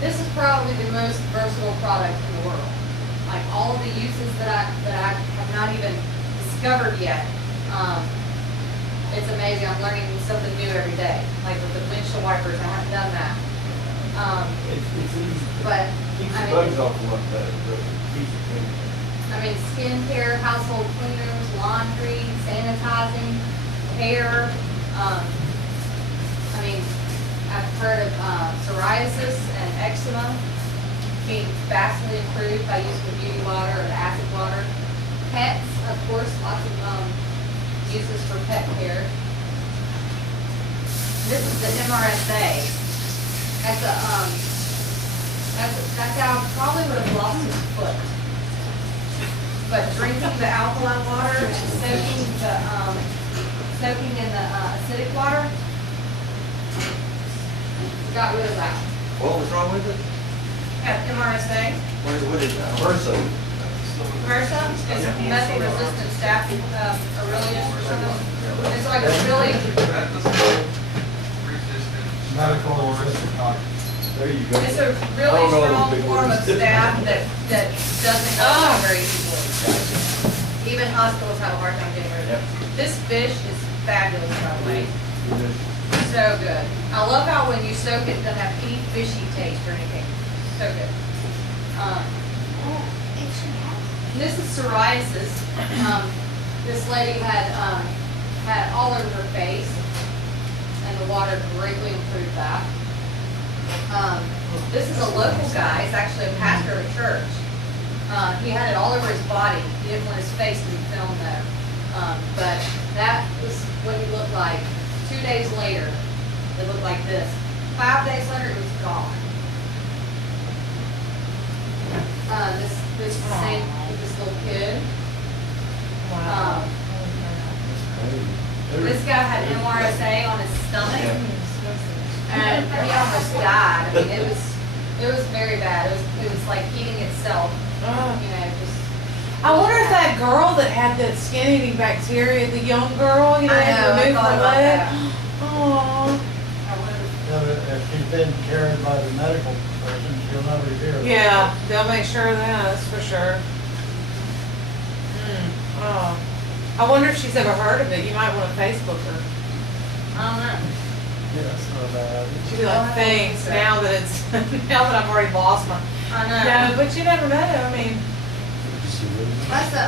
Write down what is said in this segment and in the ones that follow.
This is probably the most versatile product in the world. Like all of the uses that I have not even discovered yet. It's amazing. I'm learning something new every day. Like with the windshield wipers, I haven't done that. It's easy. But Keeps I the mean, bugs off a lot better, but keeps it clean. I mean, skincare, household cleaners, laundry, sanitizing, hair. I mean, I've heard of psoriasis and eczema being vastly improved by using the beauty water or the acid water. Pets, of course, lots of uses for pet care. This is the MRSA. That's how I probably would have lost his foot. But drinking the alkaline water and soaking in the acidic water got rid of that. What was wrong with it? At MRSA, What is that? Versa. MRSA is method resistant staph aureus or something. It's like a really, Medical resistant cotton. There you go. it's a I really don't know strong the big form of words. staph that doesn't go down very easily. Even hospitals have a hard time getting rid of it. This fish is fabulous, by the way. So good. I love how when you soak it, it doesn't have any fishy taste or anything. So good. This is psoriasis. This lady had all over her face, and the water greatly improved that. This is a local guy. He's actually a pastor of a church. He had it all over his body. He didn't want his face to be filmed though. But that was what he looked like. 2 days later, it looked like this. 5 days later, it was gone. This is the same with this little kid. This guy had MRSA on his stomach, and he almost died. I mean, it was very bad. It was like eating itself. You know, just. I wonder if that girl that had the skin eating bacteria, the young girl, you know, I know, I removed thought her about leg. that. Aww. I wonder. Yeah, but if she's been carried by the medical person, she'll never hear it. Yeah, they'll make sure of that, that's for sure. Oh. I wonder if she's ever heard of it. You might want to Facebook her. I don't know. Yeah, that's not bad. She'd be like, thanks, now that it's, now that I've already lost my. I know. No, but you never know, I mean. That's the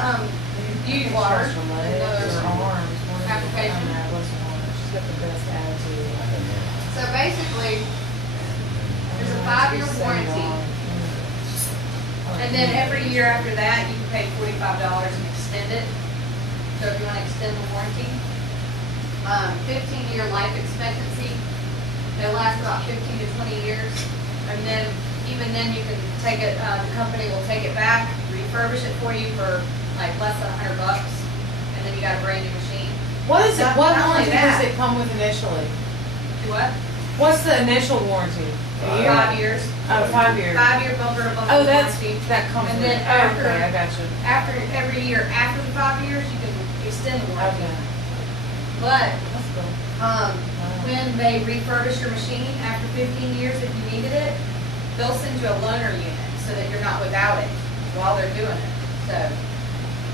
beauty water. Her legs, Those her arms. application. She's got the best attitude. So basically, there's a 5-year warranty, and then every year after that, you can pay $45 and extend it. So if you want to extend the warranty, 15-year life expectancy. They last about 15 to 20 years, and then even then you can take it. The company will take it back, refurbish it for you for like less than $100, and then you got a brand new machine. What is it, Not- what not only warranty does that. it come with initially? Do what? What's the initial warranty? A year? 5 years. Oh, 5 years. 5-year bumper to bumper Oh, that's, warranty. that comes And with then it. after- Okay, I got you. After every year after the 5 years, you can extend the warranty. Okay. But That's cool. when they refurbish your machine after 15 years, if you needed it, they'll send you a loaner unit so that you're not without it while they're doing it. So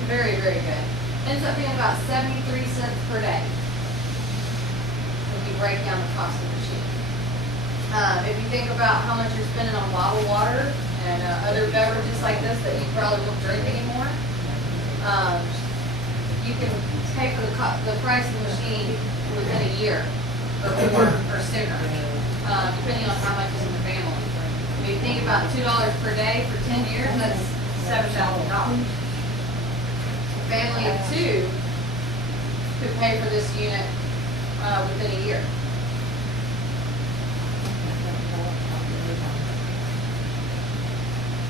very, very good. Ends up being about 73 cents per day when you break down the cost of the machine. If you think about how much you're spending on bottled water and other beverages like this that you probably won't drink anymore, you can pay for the price of the machine within a year or more or sooner, depending on how much is in the family. If you think about $2 per day for 10 years, that's $7,000. A family of 2 could pay for this unit within a year.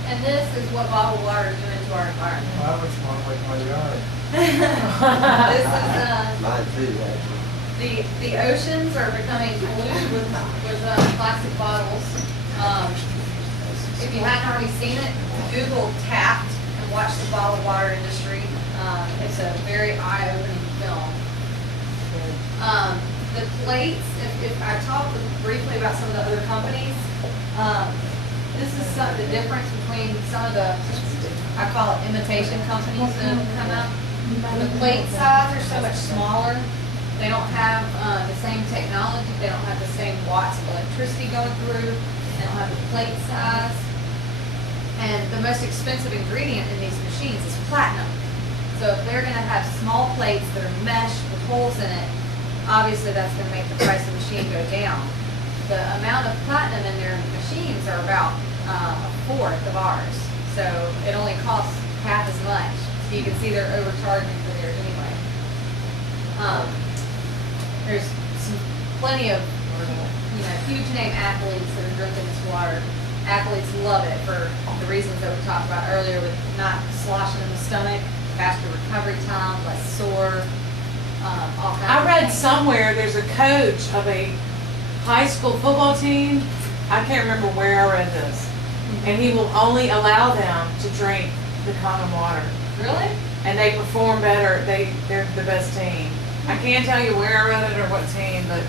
And this is what bottled water is doing to our environment. I would want to like my yard. This is Mine too, actually. the oceans are becoming polluted with plastic bottles. If you hadn't already seen it, Google Tapped and watch the bottled water industry. It's a very eye-opening film. The plates, if I talk briefly about some of the other companies, this is the difference between some of the, I call it imitation companies that have come out. The plate size are so much smaller. They don't have the same technology. They don't have the same watts of electricity going through. They don't have the plate size. And the most expensive ingredient in these machines is platinum. So if they're going to have small plates that are meshed with holes in it, obviously that's going to make the price of the machine go down. The amount of platinum in their machines are about a fourth of ours. So it only costs half as much. So you can see they're overcharging for theirs anyway. There's plenty of huge name athletes that are drinking this water. Athletes love it for the reasons that we talked about earlier, with not sloshing in the stomach, faster recovery time, less sore, all kinds I of read things. somewhere there's a coach of a high school football team. I can't remember where I read this. And he will only allow them to drink the common water. Really? And they perform better. They're the best team. I can't tell you where I read it or what team, but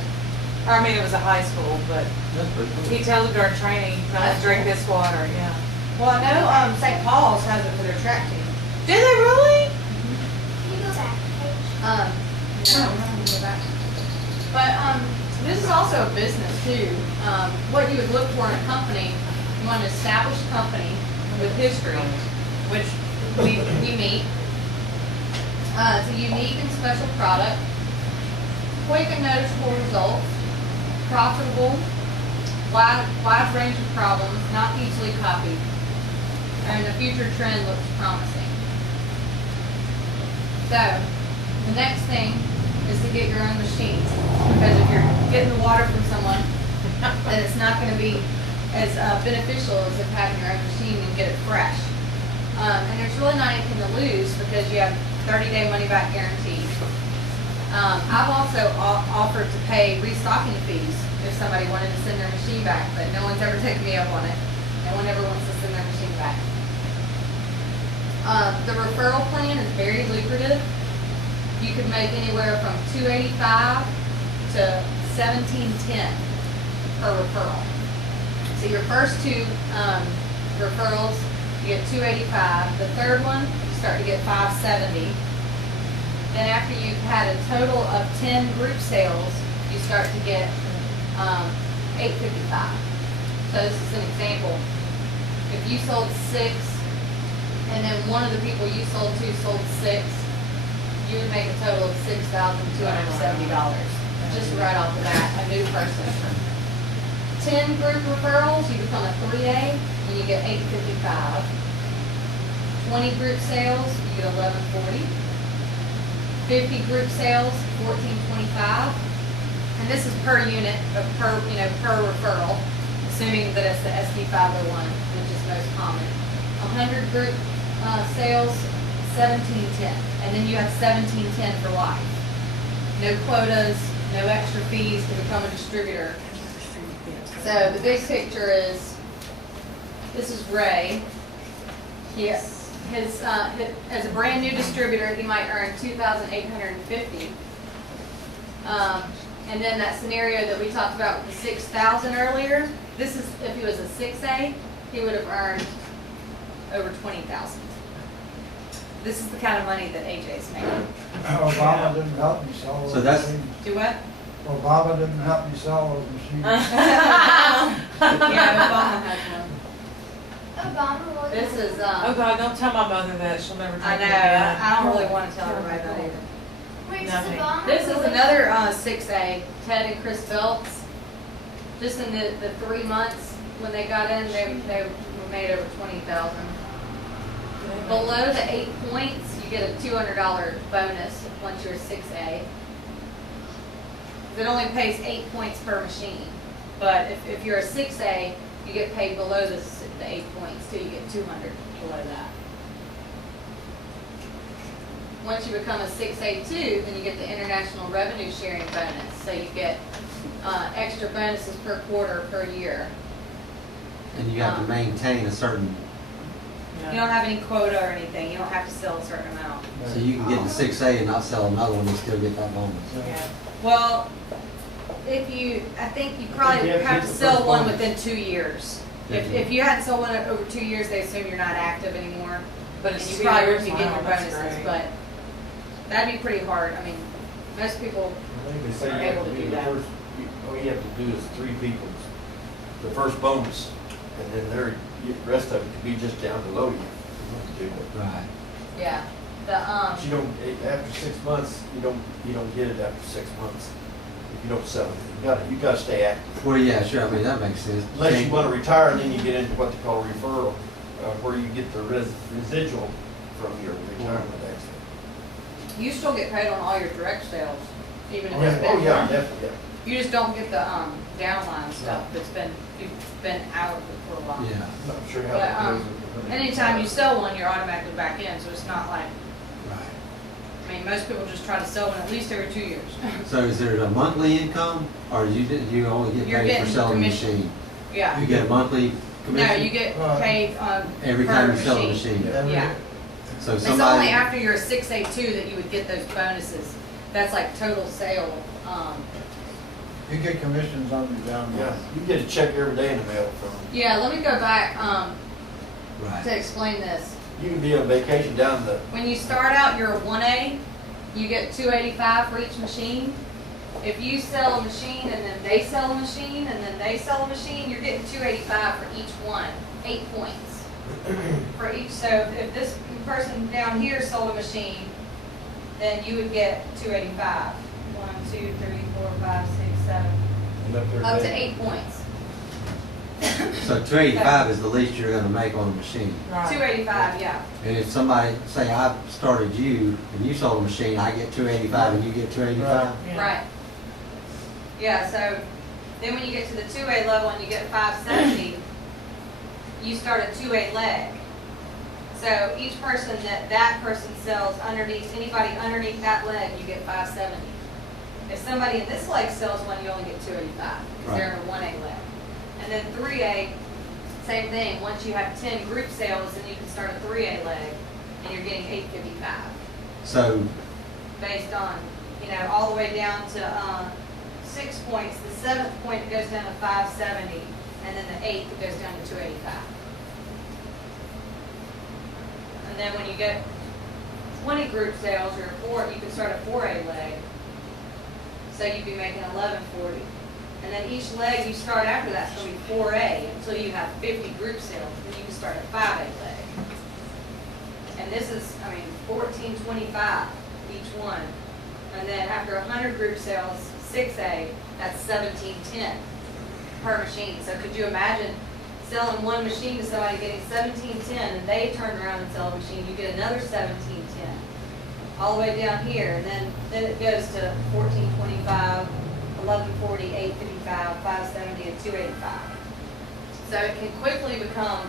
or, I mean, it was a high school, but That's pretty cool. he tells them during training, you can only drink this water, yeah. Well, I know St. Paul's has it for their track team. Do they really? Can you go back? No, I'm not gonna go back. But this is also a business too. What you would look for in a company, you want an established company with history, which we meet. It's a unique and special product, quick and noticeable results, profitable, wide range of problems, not easily copied, and the future trend looks promising. So, the next thing is to get your own machines, because if you're getting the water from someone, then it's not going to be as beneficial as if having your own machine and get it fresh. And there's really not anything to lose because you have 30-day money-back guarantee. I've also offered to pay restocking fees if somebody wanted to send their machine back, but no one's ever taken me up on it. No one ever wants to send their machine back. The referral plan is very lucrative. You could make anywhere from $285 to $1,710 per referral. So your first two referrals, you get $285. The third one, you start to get $570. Then after you've had a total of 10 group sales, you start to get $855. So this is an example. If you sold 6, and then one of the people you sold to sold 6, you would make a total of $6,270. Just right off the bat, a new person. 10 group referrals, you become a 3A, and you get $855. 20 group sales, you get $1140. 50 group sales, $1425. And this is per unit, per referral, assuming that it's the SD 501, which is most common. 100 group sales, $1710. And then you have $1710 for life. No quotas, no extra fees to become a distributor. So the big picture is, this is Ray. Yes. His as a brand new distributor, he might earn $2,850. And then that scenario that we talked about with the $6,000 earlier, this is if he was a 6A, he would have earned over $20,000. This is the kind of money that AJ's making. Obama didn't help me sell those So that's- machines. Do what? Obama didn't help me sell those machines. Yeah, Obama has one. Obama really. This is Oh God, don't tell my mother that, she'll never I drink know. it again. I don't really want to tell everybody that either. Wait, does Nothing. Obama This is really- another 6A, Ted and Chris Phelps. Just in the 3 months when they got in, they made over $20,000. Below the 8 points, you get a $200 bonus once you're a 6A. It only pays 8 points per machine. But if you're a 6A, you get paid below the 8 points too. You get 200 below that. Once you become a 6A2, then you get the international revenue sharing bonus. So you get extra bonuses per quarter, per year. And you have to maintain a certain, You don't have any quota or anything. You don't have to sell a certain amount. so you can get to 6A and not sell another one and still get that bonus. Yeah. Well, I think you probably Yeah, have to keep the sell first one bonus. within 2 years. If you hadn't sold one over 2 years, they assume you're not active anymore. But And it's you 2 probably years, wouldn't be getting wow, your that's bonuses, great. but that'd be pretty hard. I mean, most people, I think they say Are you have able to to be do the that. first, all you have to do is 3 people, the first bonus, and then the rest of it could be just down below you. Do it. Right. yeah, But you don't, after 6 months, you don't get it after 6 months if you don't sell it. You gotta stay active. Well, yeah, sure, I mean, that makes sense. Unless you wanna retire, and then you get into what they call referral, where you get the residual from your retirement extra. you still get paid on all your direct sales, even if Yeah, it's oh, been. yeah, definitely, yeah. You just don't get the, downline stuff that's you've been out of it for a while. Yeah, I'm not sure how But, that goes. with the- Anytime you sell one, you're automatically back in, so it's not like, right. I mean, most people just try to sell one at least every 2 years. So is there a monthly income, or you only get You're paid for getting selling the commission. machine? Yeah. You get a monthly commission? No, you get paid on Every per time you sell a machine. machine? Yeah. So It's only somebody, after you're a 682 that you would get those bonuses. That's like total sale. You get commissions on your down. Yeah, you get a check every day in the mail from them. Yeah, let me go back right, to explain this. You can be on vacation down the, When you start out, you're a 1A, you get 285 for each machine. If you sell a machine and then they sell a machine and then they sell a machine, you're getting 285 for each one, 8 points for each. So if this person down here sold a machine, then you would get 285. 1, 2, 3, 4, 5, 6, 7, and up there. up to they- 8 points. so 285 is the least you're gonna make on a machine. Right. 285, yeah. And if somebody, say I started you, and you sold a machine, I get 285 and you get 285? Yeah. Right. Yeah, so then when you get to the 2A level and you get 570, you start a 2A leg. So each person that person sells underneath, anybody underneath that leg, you get 570. If somebody in this leg sells one, you only get 285, because they're in a 1A leg. And then 3A, same thing, once you have 10 group sales, then you can start a 3A leg, and you're getting 855. So, Based on, all the way down to 6 points. The 7th point goes down to 570, and then the 8th it goes down to 285. And then when you get 20 group sales or you can start a 4A leg. So you'd be making 1140. And then each leg you start after that's going to be 4A until you have 50 group sales. Then you can start a 5A leg. And this is, 1425 each one. And then after 100 group sales, 6A, that's 1710 per machine. So could you imagine selling one machine to somebody getting 1710 and they turn around and sell a machine, you get another 1710 all the way down here. And then it goes to 1425, 1140, 855, 570, and 285. So it can quickly become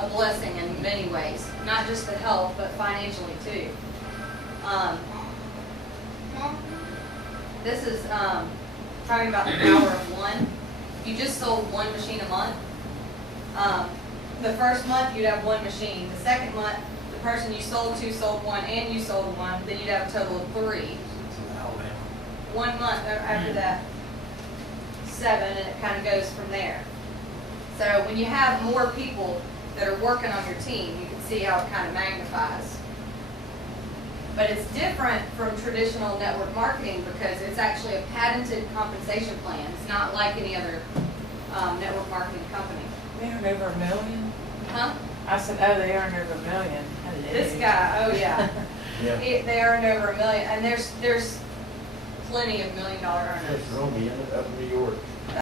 a blessing in many ways, not just the health, but financially too. This is talking about the power of one. You just sold one machine a month. The first month you'd have one machine. The second month, the person you sold to sold one, and you sold one. Then you'd have a total of 3. 1 month after that, 7, and it kind of goes from there. So when you have more people that are working on your team, you can see how it kind of magnifies. But it's different from traditional network marketing because it's actually a patented compensation plan. It's not like any other network marketing company. They earn over $1 million? Huh? I said, oh, they earn over $1 million. This guy, oh yeah. Yeah. They earned over $1 million, and there's plenty of $1 million earners. That's Romy, isn't it, up in New York?